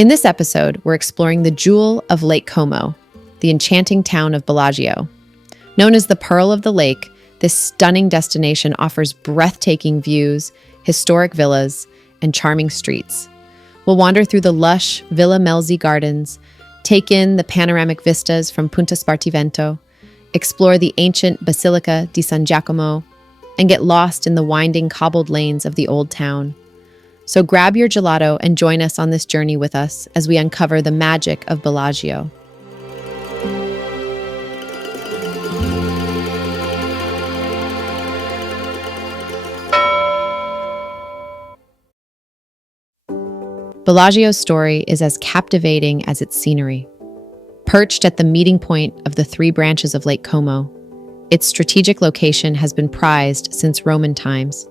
In this episode, we're exploring the jewel of Lake Como, the enchanting town of Bellagio. Known as the Pearl of the Lake, this stunning destination offers breathtaking views, historic villas, and charming streets. We'll wander through the lush Villa Melzi Gardens, take in the panoramic vistas from Punta Spartivento, explore the ancient Basilica di San Giacomo, and get lost in the winding cobbled lanes of the old town. So grab your gelato and join us on this journey with us as we uncover the magic of Bellagio. Bellagio's story is as captivating as its scenery. Perched at the meeting point of the three branches of Lake Como, its strategic location has been prized since Roman times,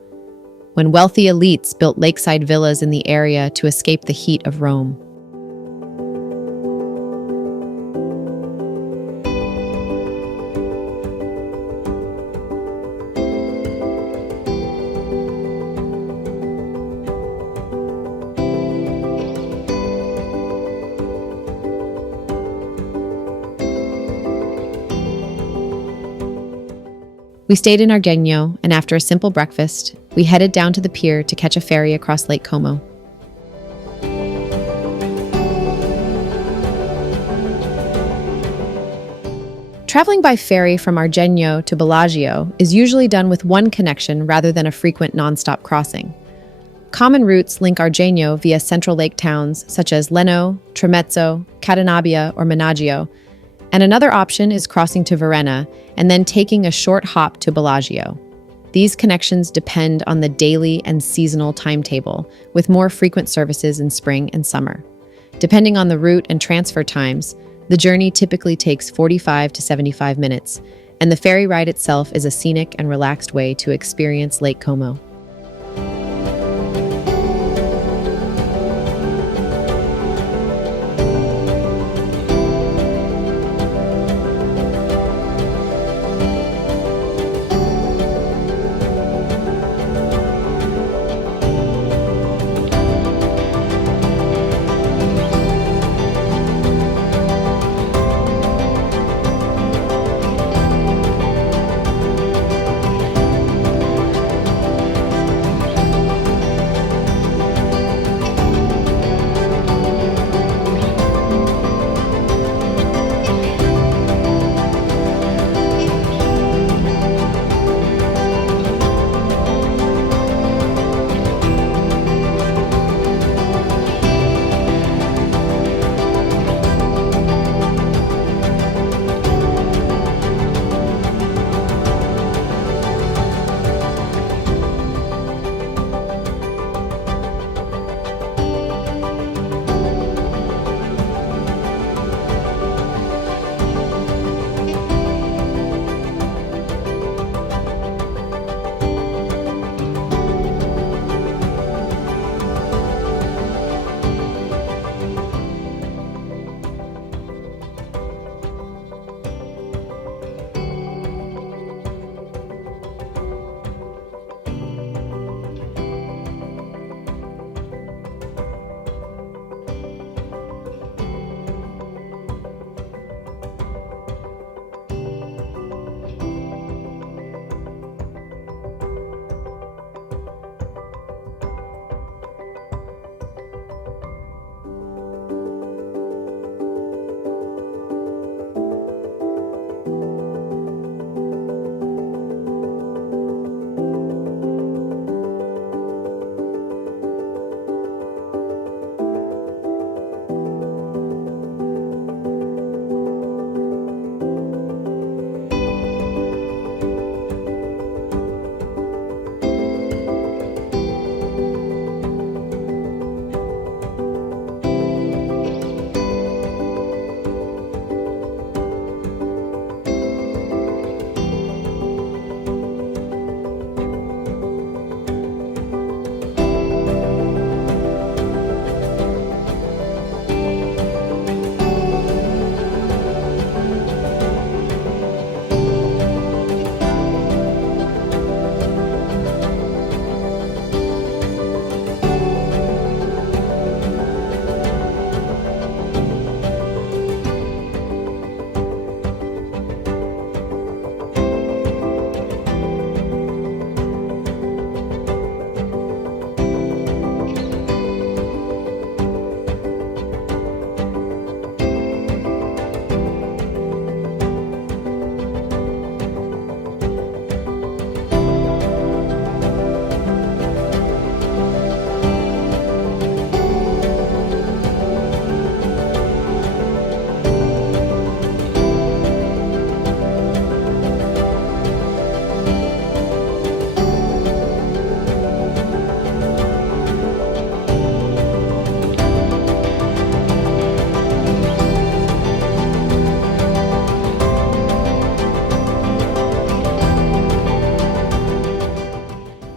when wealthy elites built lakeside villas in the area to escape the heat of Rome. We stayed in Argenio, and after a simple breakfast, we headed down to the pier to catch a ferry across Lake Como. Traveling by ferry from Argenio to Bellagio is usually done with one connection rather than a frequent nonstop crossing. Common routes link Argenio via central lake towns such as Leno, Tremezzo, Cadenabia, or Menaggio, and another option is crossing to Varenna and then taking a short hop to Bellagio. These connections depend on the daily and seasonal timetable, with more frequent services in spring and summer. Depending on the route and transfer times, the journey typically takes 45 to 75 minutes, and the ferry ride itself is a scenic and relaxed way to experience Lake Como.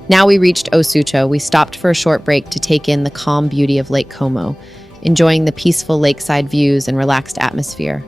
Now we reached Osucho, we stopped for a short break to take in the calm beauty of Lake Como, enjoying the peaceful lakeside views and relaxed atmosphere.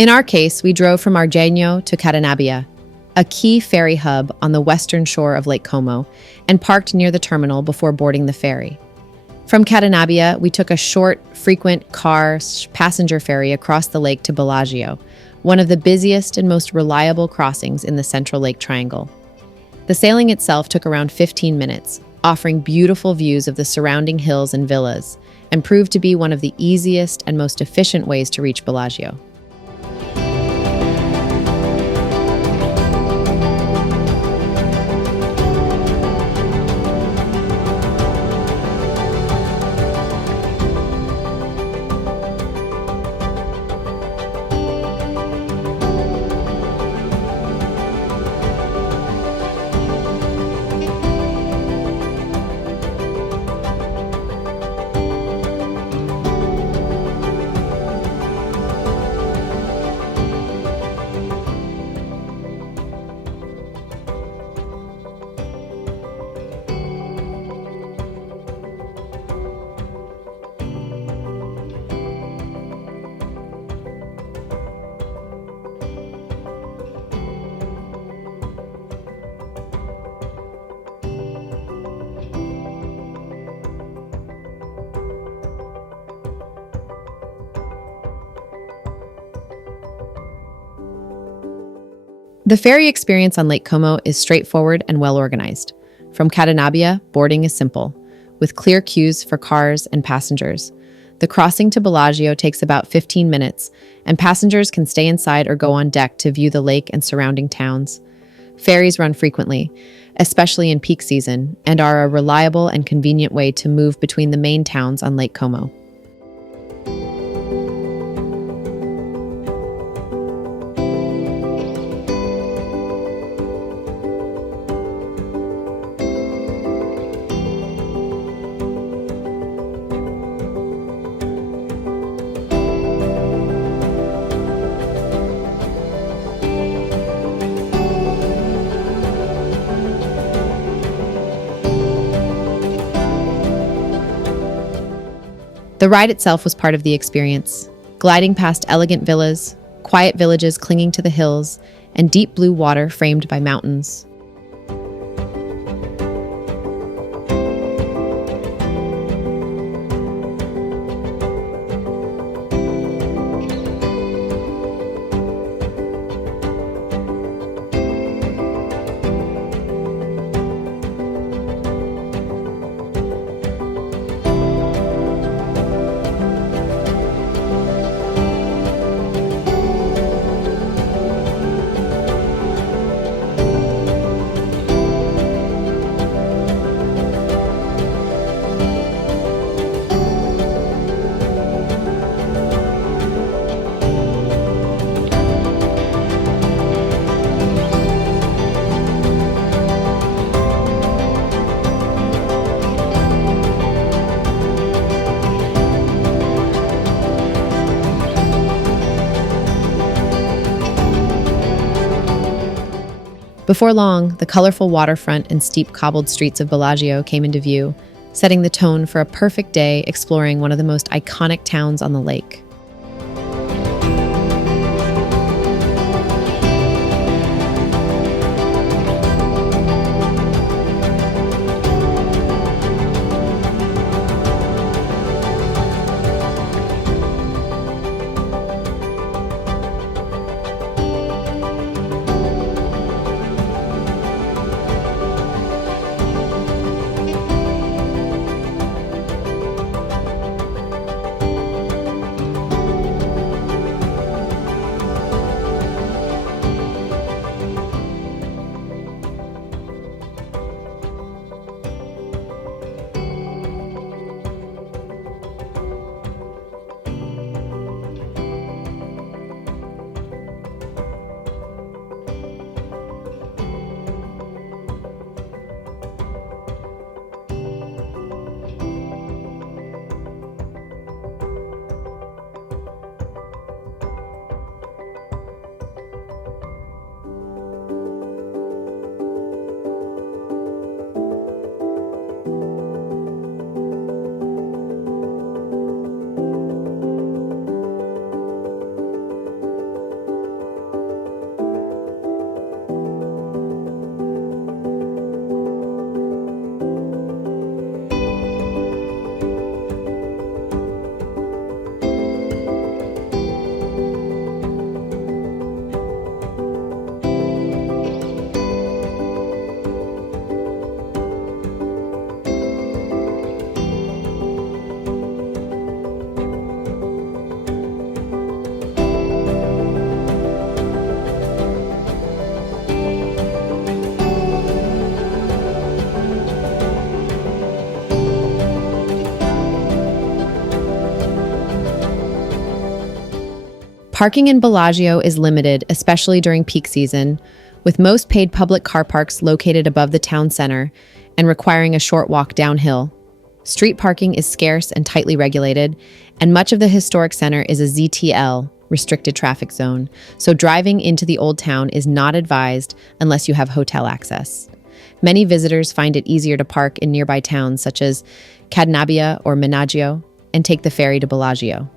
In our case, we drove from Argenio to Cadenabia, a key ferry hub on the western shore of Lake Como, and parked near the terminal before boarding the ferry. From Cadenabia, we took a short, frequent passenger ferry across the lake to Bellagio, one of the busiest and most reliable crossings in the Central Lake Triangle. The sailing itself took around 15 minutes, offering beautiful views of the surrounding hills and villas, and proved to be one of the easiest and most efficient ways to reach Bellagio. The ferry experience on Lake Como is straightforward and well organized. From Cadenabia, boarding is simple, with clear queues for cars and passengers. The crossing to Bellagio takes about 15 minutes, and passengers can stay inside or go on deck to view the lake and surrounding towns. Ferries run frequently, especially in peak season, and are a reliable and convenient way to move between the main towns on Lake Como. The ride itself was part of the experience, gliding past elegant villas, quiet villages clinging to the hills, and deep blue water framed by mountains. Before long, the colorful waterfront and steep cobbled streets of Bellagio came into view, setting the tone for a perfect day exploring one of the most iconic towns on the lake. Parking in Bellagio is limited, especially during peak season, with most paid public car parks located above the town center and requiring a short walk downhill. Street parking is scarce and tightly regulated, and much of the historic center is a ZTL, restricted traffic zone, so driving into the old town is not advised unless you have hotel access. Many visitors find it easier to park in nearby towns such as Cadnabia or Menaggio and take the ferry to Bellagio.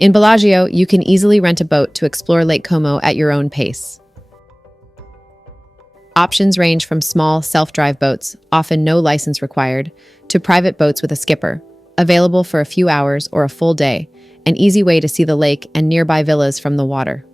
In Bellagio, you can easily rent a boat to explore Lake Como at your own pace. Options range from small, self-drive boats, often no license required, to private boats with a skipper, available for a few hours or a full day, an easy way to see the lake and nearby villas from the water.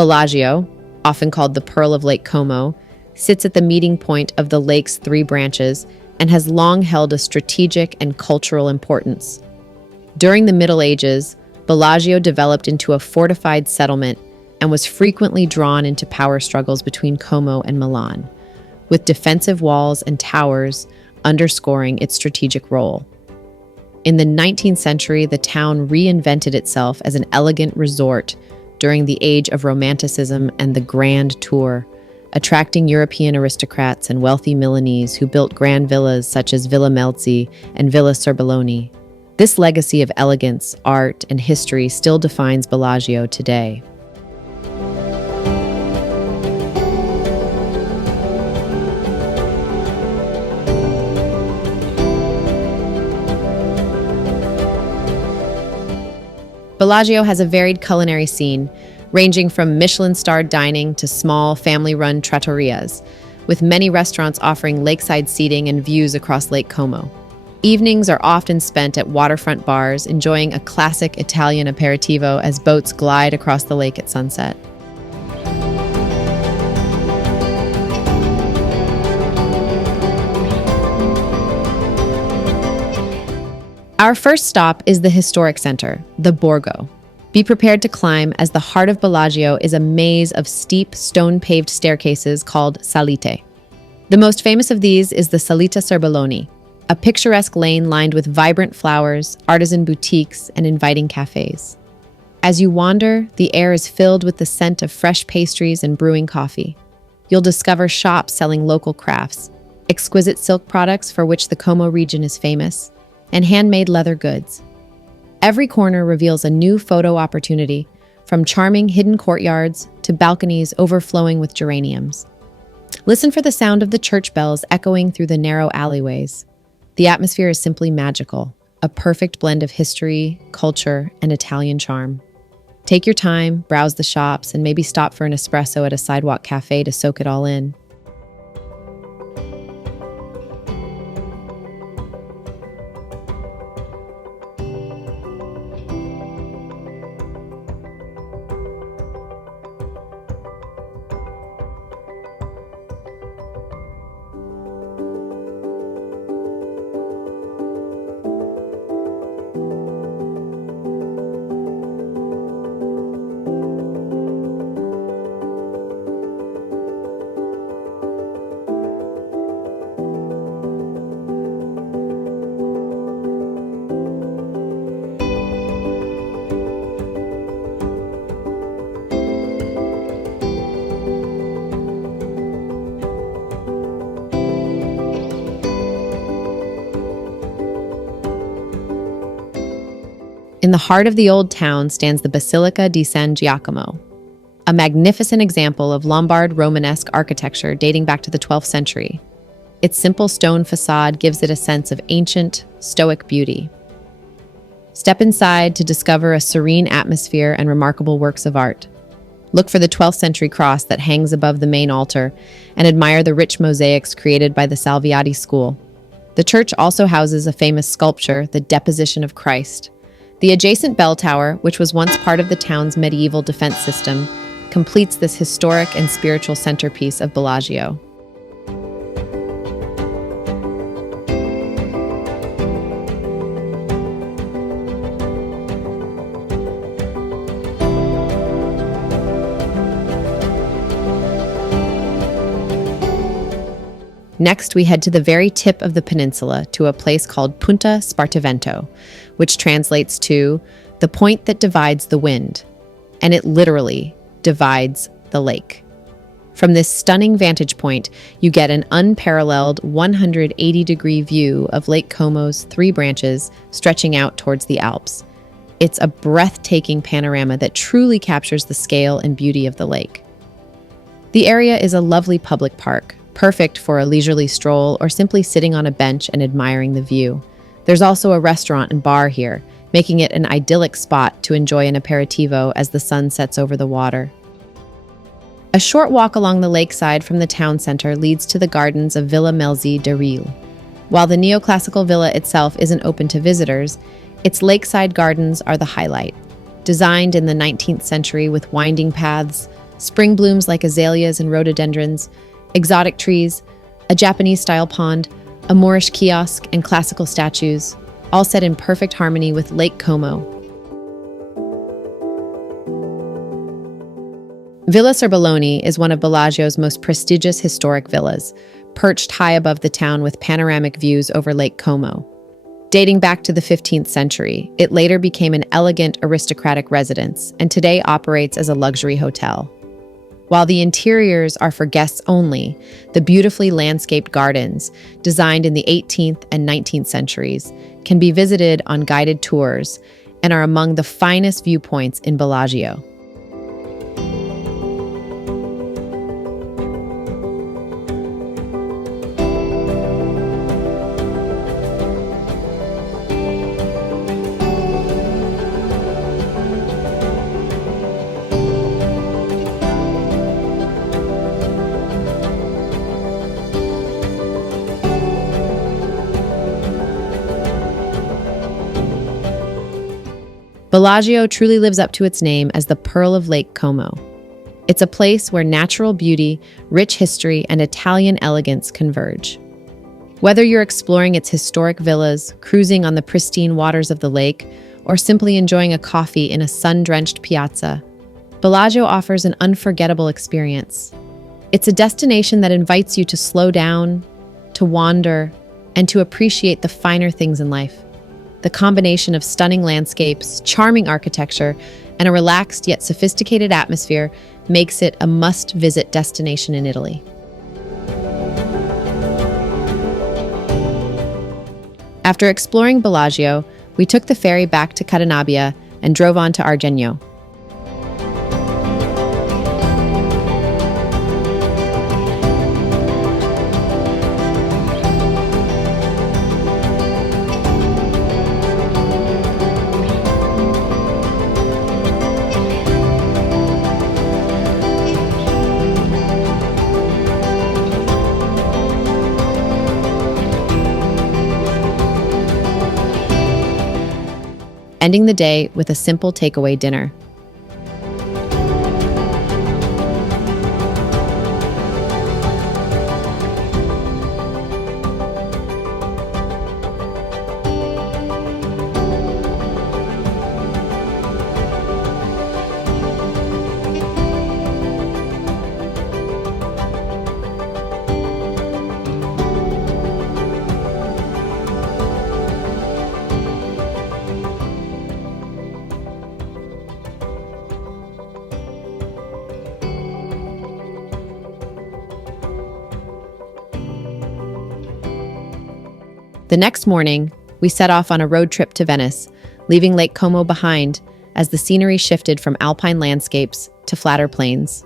Bellagio, often called the Pearl of Lake Como, sits at the meeting point of the lake's three branches and has long held a strategic and cultural importance. During the Middle Ages, Bellagio developed into a fortified settlement and was frequently drawn into power struggles between Como and Milan, with defensive walls and towers underscoring its strategic role. In the 19th century, the town reinvented itself as an elegant resort during the age of Romanticism and the Grand Tour, attracting European aristocrats and wealthy Milanese who built grand villas such as Villa Melzi and Villa Serbelloni. This legacy of elegance, art, and history still defines Bellagio today. Bellagio has a varied culinary scene, ranging from Michelin-starred dining to small, family-run trattorias, with many restaurants offering lakeside seating and views across Lake Como. Evenings are often spent at waterfront bars, enjoying a classic Italian aperitivo as boats glide across the lake at sunset. Our first stop is the historic center, the Borgo. Be prepared to climb, as the heart of Bellagio is a maze of steep, stone-paved staircases called salite. The most famous of these is the Salita Serbelloni, a picturesque lane lined with vibrant flowers, artisan boutiques, and inviting cafés. As you wander, the air is filled with the scent of fresh pastries and brewing coffee. You'll discover shops selling local crafts, exquisite silk products for which the Como region is famous, and handmade leather goods. Every corner reveals a new photo opportunity, from charming hidden courtyards to balconies overflowing with geraniums. Listen for the sound of the church bells echoing through the narrow alleyways. The atmosphere is simply magical, a perfect blend of history, culture, and Italian charm. Take your time, browse the shops, and maybe stop for an espresso at a sidewalk cafe to soak it all in. In the heart of the old town stands the Basilica di San Giacomo, a magnificent example of Lombard Romanesque architecture dating back to the 12th century. Its simple stone facade gives it a sense of ancient, stoic beauty. Step inside to discover a serene atmosphere and remarkable works of art. Look for the 12th century cross that hangs above the main altar and admire the rich mosaics created by the Salviati school. The church also houses a famous sculpture, the Deposition of Christ. The adjacent bell tower, which was once part of the town's medieval defense system, completes this historic and spiritual centerpiece of Bellagio. Next, we head to the very tip of the peninsula to a place called Punta Spartivento, which translates to the point that divides the wind, and it literally divides the lake. From this stunning vantage point, you get an unparalleled 180-degree view of Lake Como's three branches stretching out towards the Alps. It's a breathtaking panorama that truly captures the scale and beauty of the lake. The area is a lovely public park, perfect for a leisurely stroll or simply sitting on a bench and admiring the view. There's also a restaurant and bar here, making it an idyllic spot to enjoy an aperitivo as the sun sets over the water. A short walk along the lakeside from the town center leads to the gardens of Villa Melzi Gardens. While the neoclassical villa itself isn't open to visitors, its lakeside gardens are the highlight. Designed in the 19th century with winding paths, spring blooms like azaleas and rhododendrons, exotic trees, a Japanese-style pond, a Moorish kiosk, and classical statues, all set in perfect harmony with Lake Como. Villa Serbelloni is one of Bellagio's most prestigious historic villas, perched high above the town with panoramic views over Lake Como. Dating back to the 15th century, it later became an elegant aristocratic residence and today operates as a luxury hotel. While the interiors are for guests only, the beautifully landscaped gardens, designed in the 18th and 19th centuries, can be visited on guided tours and are among the finest viewpoints in Bellagio. Bellagio truly lives up to its name as the Pearl of Lake Como. It's a place where natural beauty, rich history, and Italian elegance converge. Whether you're exploring its historic villas, cruising on the pristine waters of the lake, or simply enjoying a coffee in a sun-drenched piazza, Bellagio offers an unforgettable experience. It's a destination that invites you to slow down, to wander, and to appreciate the finer things in life. The combination of stunning landscapes, charming architecture, and a relaxed yet sophisticated atmosphere makes it a must-visit destination in Italy. After exploring Bellagio, we took the ferry back to Cadenabia and drove on to Argenio. Ending the day with a simple takeaway dinner. The next morning, we set off on a road trip to Venice, leaving Lake Como behind as the scenery shifted from alpine landscapes to flatter plains.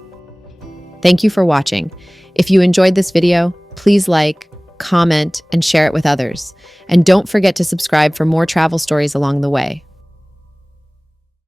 Thank you for watching. If you enjoyed this video, please like, comment, and share it with others. And don't forget to subscribe for more travel stories along the way.